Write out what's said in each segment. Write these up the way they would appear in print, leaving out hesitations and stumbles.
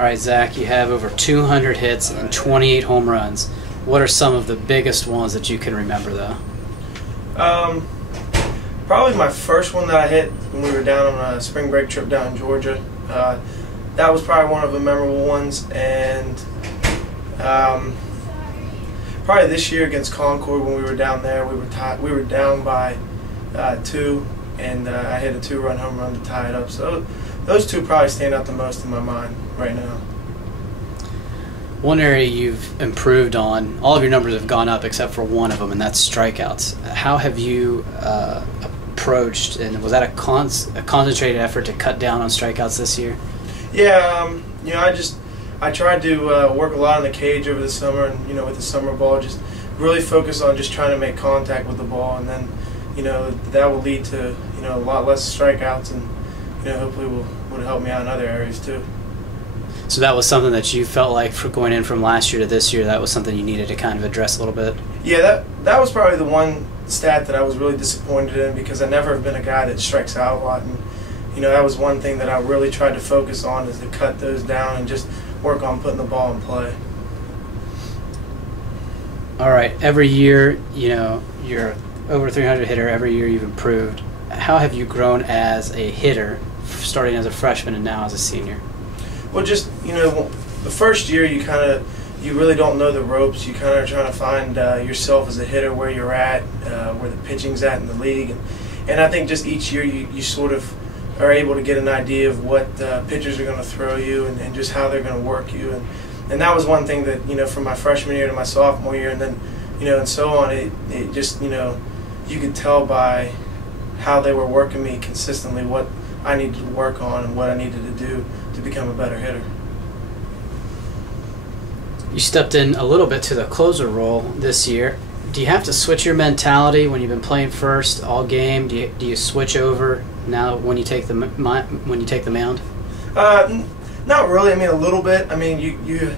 All right, Zach, you have over 200 hits and 28 home runs. What are some of the biggest ones that you can remember, though? Probably my first one that I hit when we were down on a spring break trip down in Georgia. That was probably one of the memorable ones. And probably this year against Concord when we were down there, we were down by 2, and I hit a 2-run home run to tie it up. So those two probably stand out the most in my mind right now. One area you've improved on, all of your numbers have gone up except for one of them, and that's strikeouts. How have you approached, and was that a concentrated effort to cut down on strikeouts this year? Yeah, you know, I tried to work a lot in the cage over the summer, and you know, with the summer ball, just really focus on just trying to make contact with the ball, and then you know that will lead to a lot less strikeouts, and hopefully would help me out in other areas too. So that was something that you felt like, for going in from last year to this year, that was something you needed to kind of address a little bit? Yeah, that was probably the one stat that I was really disappointed in, because I never have been a guy that strikes out a lot, and that was one thing that I really tried to focus on, is to cut those down and just work on putting the ball in play. All right, every year, you're over 300 hitter. Every year you've improved. How have you grown as a hitter, starting as a freshman and now as a senior? Well, just the first year you really don't know the ropes. You kind of are trying to find yourself as a hitter, where you're at, where the pitching's at in the league, and I think just each year you sort of are able to get an idea of what pitchers are going to throw you, and just how they're going to work you, and that was one thing that from my freshman year to my sophomore year, and then and so on. It just you could tell by how they were working me consistently what I needed to work on and what I needed to do to become a better hitter. You stepped in a little bit to the closer role this year. Do you have to switch your mentality when you've been playing first all game? Do you switch over now when you take the mound? Not really. I mean, a little bit. I mean, you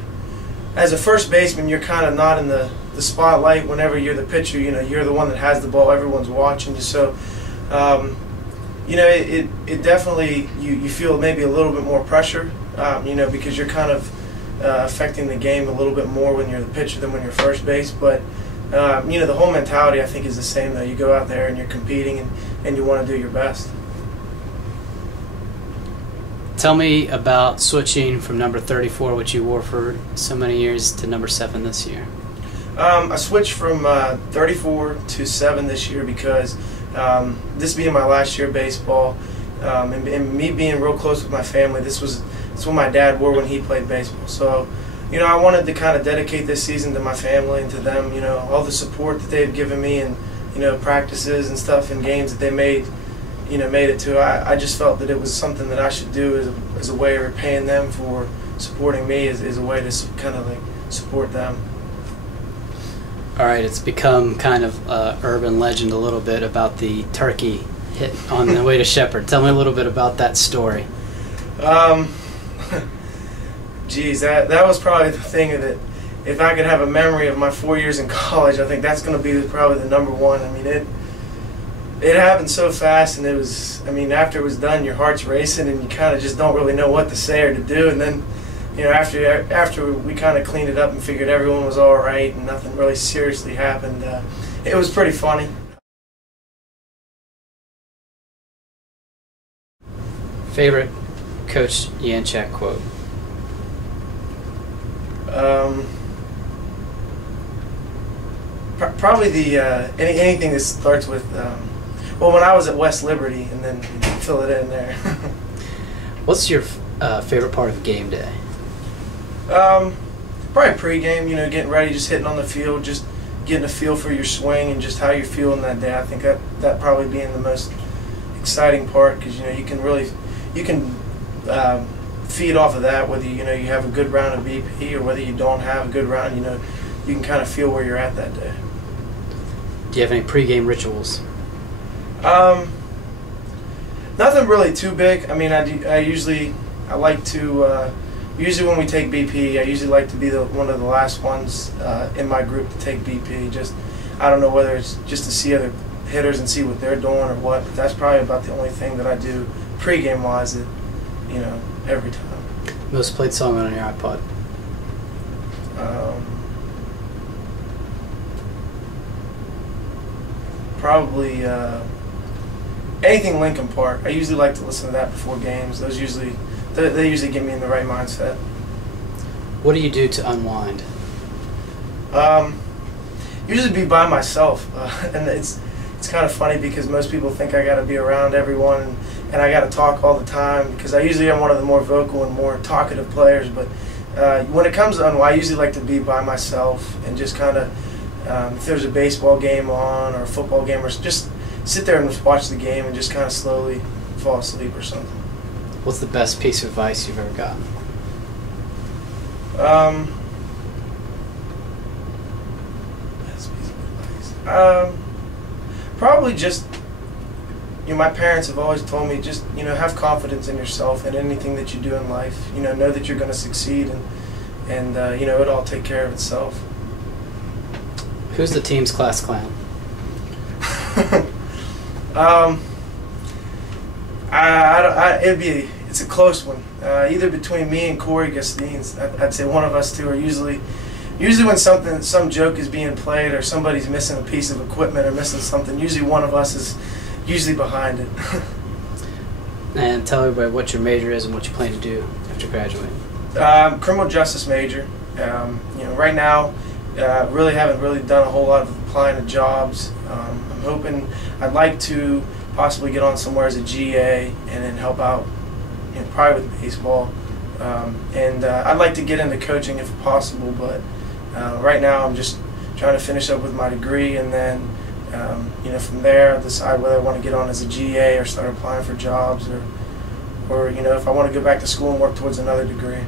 as a first baseman, you're kind of not in the spotlight whenever you're the pitcher. You're the one that has the ball. Everyone's watching you. So, it definitely, you feel maybe a little bit more pressure, because you're kind of affecting the game a little bit more when you're the pitcher than when you're first base. But, the whole mentality, I think, is the same, though. You go out there and you're competing, and you want to do your best. Tell me about switching from number 34, which you wore for so many years, to number 7 this year. I switched from 34 to 7 this year because this being my last year of baseball, and me being real close with my family, this was what my dad wore when he played baseball. So, I wanted to kind of dedicate this season to my family and to them. All the support that they've given me, and practices and stuff and games that they made it to. I just felt that it was something that I should do as a way of repaying them for supporting me, as a way to kind of like support them. All right, it's become kind of urban legend a little bit about the turkey hit on the way to Shepherd. Tell me a little bit about that story. Geez, that was probably the thing that, if I could have a memory of my 4 years in college, I think that's going to be probably the number one. I mean, it happened so fast, and it was, after it was done, your heart's racing, and you kind of just don't really know what to say or to do, and then after we kind of cleaned it up and figured everyone was all right and nothing really seriously happened, it was pretty funny. Favorite Coach Yanchak quote? Probably anything that starts with, well, when I was at West Liberty, and then fill it in there. What's your favorite part of game day? Probably pregame, getting ready, just hitting on the field, just getting a feel for your swing and just how you're feeling that day. I think that probably being the most exciting part, because you can feed off of that, whether you have a good round of BP or whether you don't have a good round. You can kind of feel where you're at that day. Do you have any pregame rituals? Nothing really too big. I like to. Usually when we take BP, I usually like to be one of the last ones in my group to take BP. I don't know whether it's just to see other hitters and see what they're doing or what, but that's probably about the only thing that I do pregame wise that, every time. Most played song on your iPod? Probably anything Linkin Park. I usually like to listen to that before games. Those usually they usually get me in the right mindset. What do you do to unwind? Usually be by myself, and it's kind of funny because most people think I got to be around everyone and I got to talk all the time because I usually am one of the more vocal and more talkative players. But when it comes to unwind, I usually like to be by myself and just kind of if there's a baseball game on or a football game, or just sit there and just watch the game and just kind of slowly fall asleep or something. What's the best piece of advice you've ever gotten? Best piece of advice. Probably just, my parents have always told me just, have confidence in yourself and anything that you do in life. Know that you're going to succeed and it'll all take care of itself. Who's the team's class clown? It's a close one. Either between me and Corey Gustines. I'd say one of us two are usually when some joke is being played or somebody's missing a piece of equipment or missing something. Usually one of us is usually behind it. And tell everybody what your major is and what you plan to do after graduating. Criminal justice major. Right now, really haven't done a whole lot of applying to jobs. I'm hoping I'd like to possibly get on somewhere as a GA and then help out, probably with baseball. And I'd like to get into coaching if possible, but right now I'm just trying to finish up with my degree, and then from there I'll decide whether I want to get on as a GA or start applying for jobs, or if I want to go back to school and work towards another degree.